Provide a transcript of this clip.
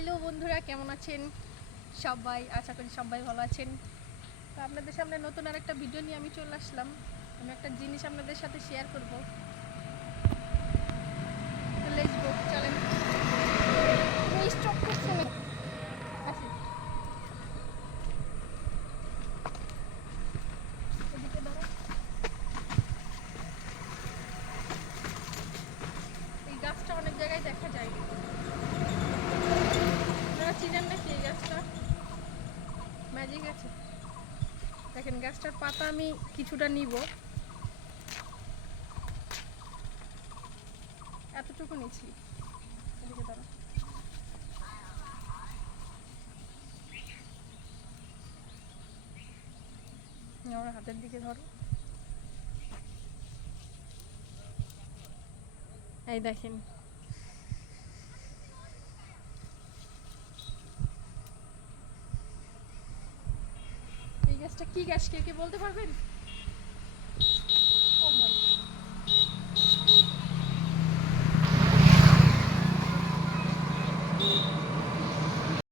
Hello বন্ধুরা, কেমন আছেন সবাই? আশা করি সবাই ভালো আছেন। তো আপনাদের সামনে নতুন আর একটা ভিডিও নিয়ে আমি চলে আসলাম। আমি একটা জিনিস আপনাদের সাথে শেয়ার করব। তো লেটস গো, চলেন। তুমি স্টপ করছো না? আসেন, এদিকে ধরো। এই গাছটা অনেক জায়গায় দেখা যায়, আপনারা চিনেন নাকি এই গাছটা? ম্যাজিক আছে। দেখেন, গাছটার পাতা আমি কিছুটা নিব, এতটুকু নিচ্ছি। এদিকে ধরো, আমার হাতের দিকে ধরো। এই দেখেন, এই গাছটা কি গাছ, কে কে বলতে পারবেন?